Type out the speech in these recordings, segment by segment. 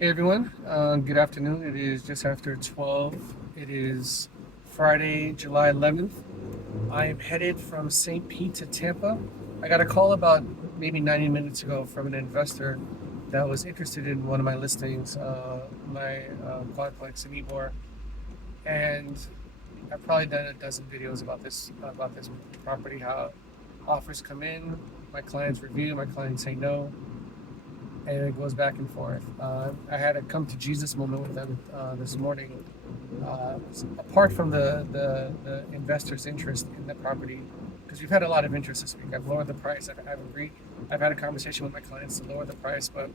Hey everyone, good afternoon. It is just after 12. It is Friday, July 11th. I am headed from St. Pete to Tampa. I got a call about maybe 90 minutes ago from an investor that was interested in one of my listings, my quadplex in Ybor, and I've probably done a dozen videos about this property, how offers come in, my clients review, my clients say no, and it goes back and forth. I had a come to Jesus moment with them this morning. Uh, Apart from the investor's interest in the property, because we've had a lot of interest this week. I've lowered the price. I've agreed. I've had a conversation with my clients to lower the price, but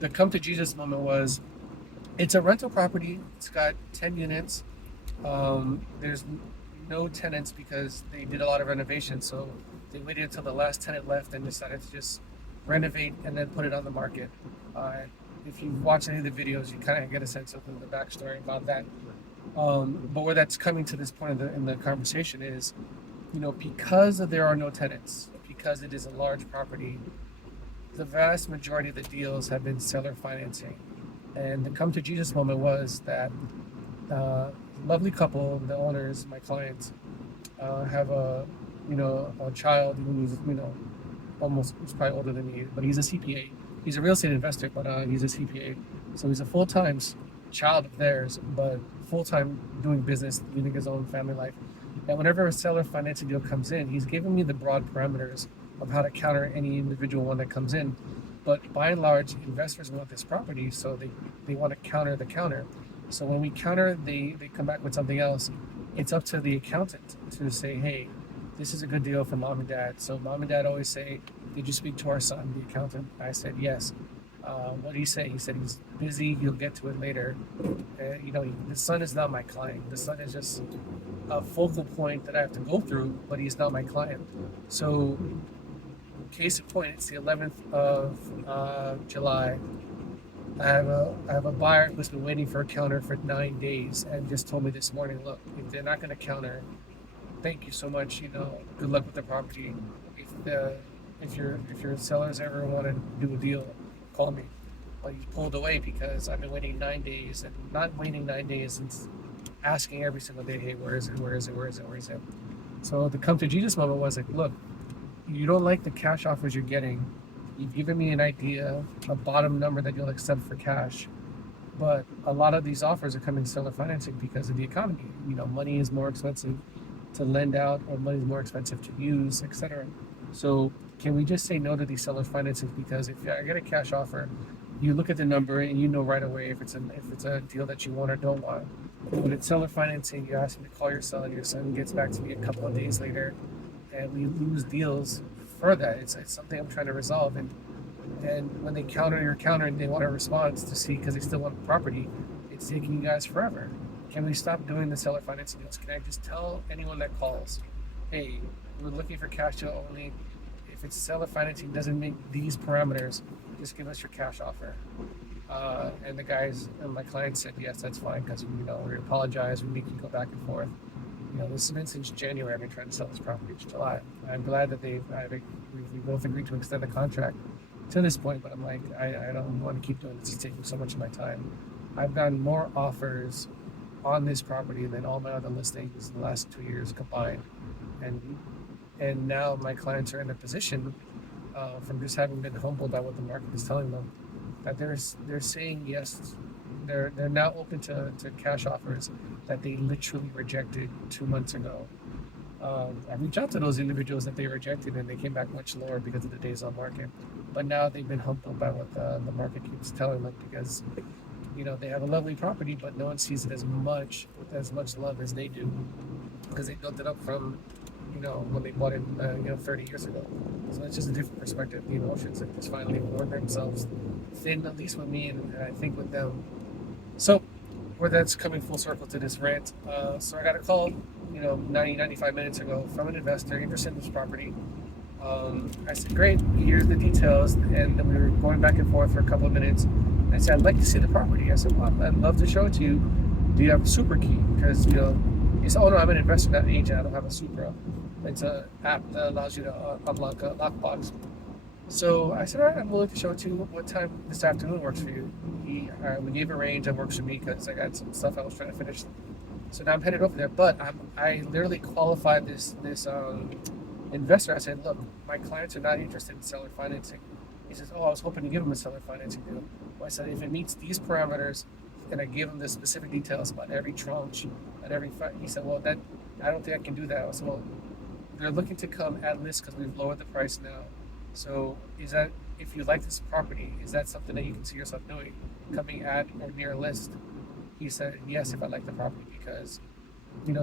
the come to Jesus moment was it's a rental property. It's got 10 units. There's no tenants because they did a lot of renovations. So they waited until the last tenant left and decided to just renovate and then put it on the market. Uh, if you watch any of the videos, you kind of get a sense of the backstory about that. But where that's coming to this point in the conversation is, because there are no tenants, because it is a large property, the vast majority of the deals have been seller financing. And the come to Jesus moment was that uh, lovely couple, the owners, my clients, have a child who's, almost, he's probably older than me, but he's a CPA. He's a real estate investor, but he's a CPA. So he's a full-time child of theirs, but full-time doing business, leading his own family life. And whenever a seller financing deal comes in, he's giving me the broad parameters of how to counter any individual one that comes in. But by and large, investors want this property, so they want to counter the counter. So when we counter, they come back with something else. It's up to the accountant to say, hey, this is a good deal for mom and dad. So mom and dad always say, did you speak to our son, the accountant? I said, yes. What did he say? He said he's busy. He'll get to it later. The son is not my client. The son is just a focal point that I have to go through, but he's not my client. So, case in point, it's the 11th of July. I have a buyer who's been waiting for a counter for 9 days and just told me this morning, look, if they're not going to counter, thank you so much. Good luck with the property. If your sellers ever want to do a deal, call me. But he's pulled away because I've been waiting 9 days and not waiting 9 days and asking every single day, hey, where is it? Where is it? Where is it? Where is it? So the come to Jesus moment was like, look, you don't like the cash offers you're getting. You've given me an idea, a bottom number that you'll accept for cash. But a lot of these offers are coming seller financing because of the economy. Money is more expensive to lend out, or money is more expensive to use, etc. So can we just say no to these seller financing? Because if I get a cash offer, you look at the number and you know right away if it's a deal that you want or don't want. When it's seller financing, you ask me to call your son. Your son gets back to me a couple of days later, and we lose deals for that. It's something I'm trying to resolve, and when they counter your counter and they want a response to see because they still want the property, it's taking you guys forever. Can we stop doing the seller financing deals? Can I just tell anyone that calls, hey, we're looking for cash deal only. If it's seller financing, doesn't meet these parameters, just give us your cash offer. And the guys and my clients said, yes, that's fine because, we apologize. We make you go back and forth. This has been since January. I've been trying to sell this property. It's July. I'm glad that we both agreed to extend the contract to this point, but I'm like, I don't want to keep doing this. It's taking so much of my time. I've gotten more offers on this property than all my other listings in the last 2 years combined. And and now my clients are in a position from just having been humbled by what the market is telling them that they're saying yes. They're now open to cash offers that they literally rejected 2 months ago. I reached out to those individuals that they rejected, and they came back much lower because of the days on market. But now they've been humbled by what the market keeps telling them because they have a lovely property, but no one sees it as much love as they do because they built it up from when they bought it 30 years ago. So it's just a different perspective. The emotions have just finally worn themselves thin, at least with me, and I think with them. So where that's coming full circle to this rant. So I got a call 95 minutes ago from an investor interested in this property. I said, great, here's the details. And then we were going back and forth for a couple of minutes. I said, I'd like to see the property. I said, well, I'd love to show it to you. Do you have a super key? Because, he said, oh no, I'm an investor, not an agent. I don't have a Supra. It's an app that allows you to unlock a lockbox. So I said, all right, I'm willing to show it to you. What time this afternoon works for you? We gave a range that works for me because I got some stuff I was trying to finish. So now I'm headed over there. But I literally qualified this investor. I said, look, my clients are not interested in seller financing. He says, oh, I was hoping to give them a seller financing deal. Well, I said, if it meets these parameters, and I gave him the specific details about every tranche and he said, well, that I don't think I can do that. I said, well, they're looking to come at list because we've lowered the price now. So is that, if you like this property, is that something that you can see yourself doing, coming at or near list? He said, yes, if I like the property, because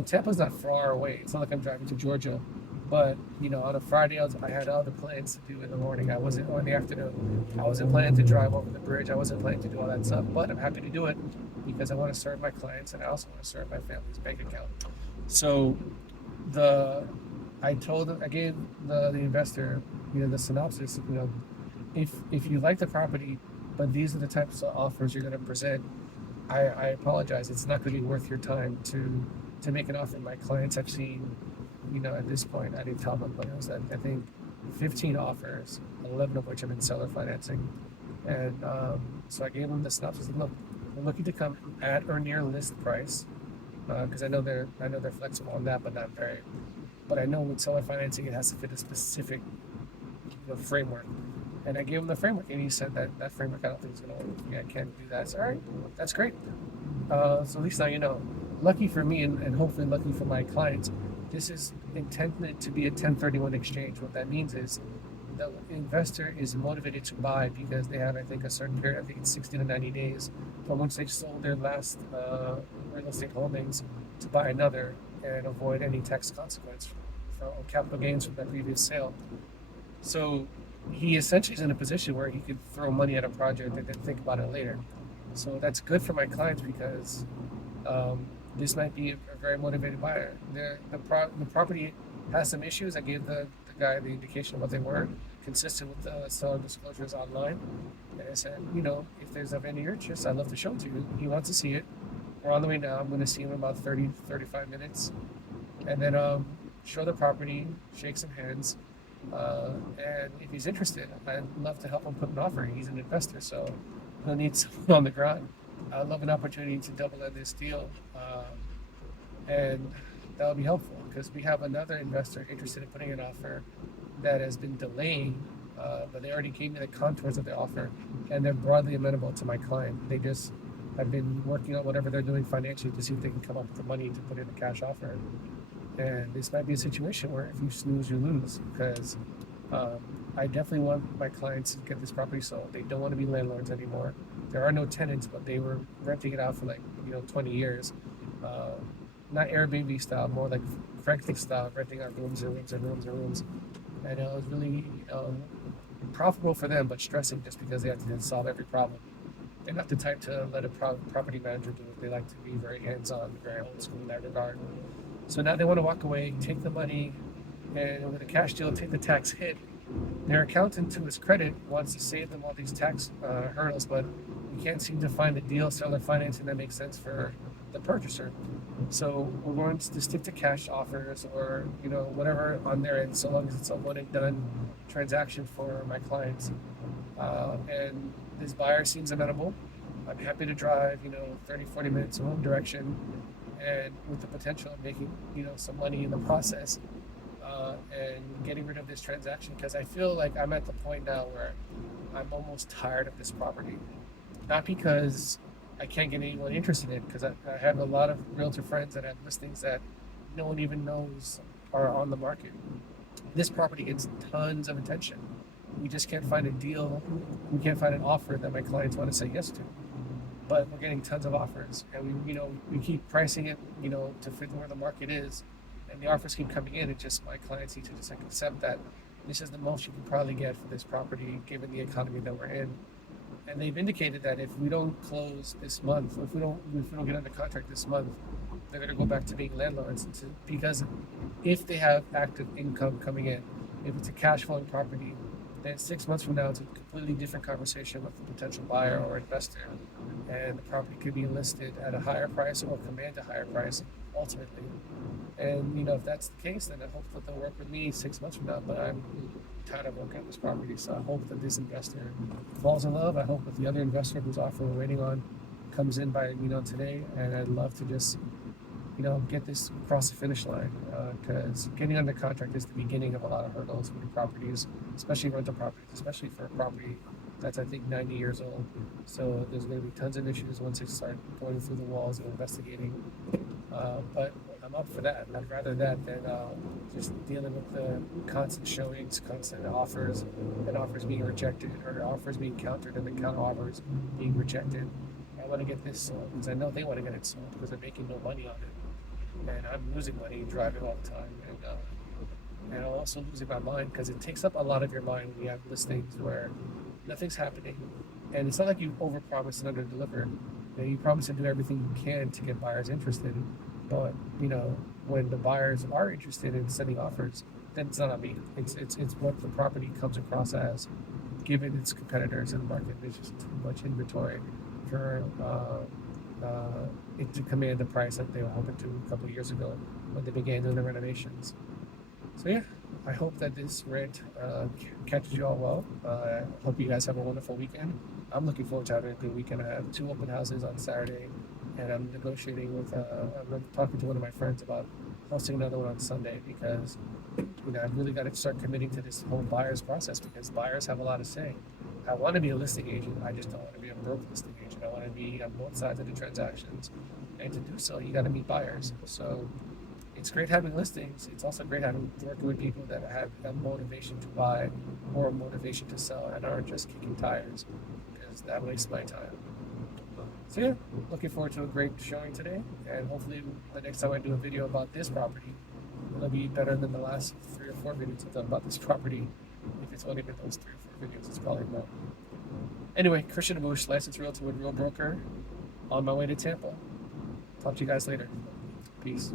Tampa's not far away. It's not like I'm driving to Georgia, but on a Friday I had other plans to do in the morning. I wasn't, or in the afternoon. I wasn't planning to drive over the bridge. I wasn't planning to do all that stuff, but I'm happy to do it because I want to serve my clients and I also want to serve my family's bank account. So the I gave the investor, the synopsis, if you like the property, but these are the types of offers you're going to present. I apologize. It's not going to be worth your time to make an offer. My clients I've seen, at this point, I didn't tell them, but it was, I think, 15 offers, 11 of which have been seller financing. And so I gave them the synopsis. Look, we're looking to come at or near list price because I know they're flexible on that, but not very. But I know with seller financing, it has to fit a specific framework. And I gave him the framework, and he said that framework I don't think is going to work for me. I can't do that. So, all right, that's great. So at least now you know. Lucky for me, and hopefully lucky for my clients, this is intended to be a 1031 exchange. What that means is the investor is motivated to buy because they have, I think, a certain period, I think it's 60 to 90 days, from once they sold their last real estate holdings to buy another and avoid any tax consequence or capital gains from that previous sale. So he essentially is in a position where he could throw money at a project and then think about it later. So that's good for my clients because this might be a very motivated buyer. The property has some issues. I gave the guy the indication of what they were, consistent with the seller disclosures online. And I said, if there's of any interest, I'd love to show it to you. He wants to see it. We're on the way now. I'm going to see him in about 30, 35 minutes. And then show the property, shake some hands. And if he's interested, I'd love to help him put an offer. He's an investor, so he'll need someone on the ground. I'd love an opportunity to double in this deal, and that would be helpful because we have another investor interested in putting an offer that has been delaying, but they already gave me the contours of the offer, and they're broadly amenable to my client. They just have been working on whatever they're doing financially to see if they can come up with the money to put in a cash offer. And this might be a situation where if you snooze, you lose because I definitely want my clients to get this property sold. They don't want to be landlords anymore. There are no tenants, but they were renting it out for 20 years. Not Airbnb style, more like Craigslist style, renting out rooms and rooms and rooms and rooms. And it was really profitable for them, but stressing just because they have to solve every problem. They're not the type to let a property manager do it. They like to be very hands-on, very old school in that regard. So now they want to walk away, take the money, and with a cash deal, take the tax hit. Their accountant, to his credit, wants to save them all these tax hurdles, but we can't seem to find a deal, seller financing that makes sense for the purchaser. So we're going to stick to cash offers or whatever on their end, so long as it's a one and done transaction for my clients. And this buyer seems amenable. I'm happy to drive 30, 40 minutes in one direction, and with the potential of making some money in the process, and getting rid of this transaction because I feel like I'm at the point now where I'm almost tired of this property. Not because I can't get anyone interested in it, because I have a lot of realtor friends that have listings that no one even knows are on the market. This property gets tons of attention. We just can't find a deal. We can't find an offer that my clients want to say yes to. But we're getting tons of offers, and we keep pricing it to fit where the market is, and the offers keep coming in. It's just my clients need to just accept that this is the most you can probably get for this property given the economy that we're in. And they've indicated that if we don't close this month, if we don't get under contract this month, they're going to go back to being landlords. Because if they have active income coming in, if it's a cash flowing property, then 6 months from now it's a completely different conversation with the potential buyer or investor, and the property could be listed at a higher price or command a higher price ultimately. And if that's the case, then I hope that they'll work with me 6 months from now. But I'm tired of looking at this property. So I hope that this investor falls in love. I hope that the other investor whose offer we're waiting on comes in by today, and I'd love to just get this across the finish line, because getting under contract is the beginning of a lot of hurdles with properties, especially rental properties, especially for a property that's I think 90 years old. So there's going to be tons of issues once they start going through the walls and investigating. But I'm up for that. I'd rather that than just dealing with the constant showings, constant offers, and offers being rejected, or offers being countered and then counter offers being rejected. I want to get this sold because I know they want to get it sold because they're making no money on it, and I'm losing money driving all the time, and I'm also losing my mind because it takes up a lot of your mind when you have listings where nothing's happening, and it's not like you overpromise and underdeliver. You promise to do everything you can to get buyers interested, but when the buyers are interested in sending offers, then it's not on me. It's what the property comes across as, given its competitors in the market. There's just too much inventory for it to command the price that they were hoping to a couple of years ago when they began doing the renovations. So yeah, I hope that this rant catches you all well. I hope you guys have a wonderful weekend. I'm looking forward to having a good weekend. I have 2 open houses on Saturday, and I'm negotiating with, I'm talking to one of my friends about hosting another one on Sunday, because I've really got to start committing to this whole buyer's process, because buyers have a lot to say. I want to be a listing agent. I just don't want to be a broke listing agent. I want to be on both sides of the transactions, and to do so, you got to meet buyers. So it's great having listings. It's also great working with people that have a motivation to buy or a motivation to sell and aren't just kicking tires, because that wastes my time. So yeah, looking forward to a great showing today, and hopefully the next time I do a video about this property, it'll be better than the last 3 or 4 videos I've done about this property. If it's only been those 3 or 4 videos, it's probably more. Anyway, Christian Abush, licensed realtor with Real Broker, on my way to Tampa. Talk to you guys later. Peace.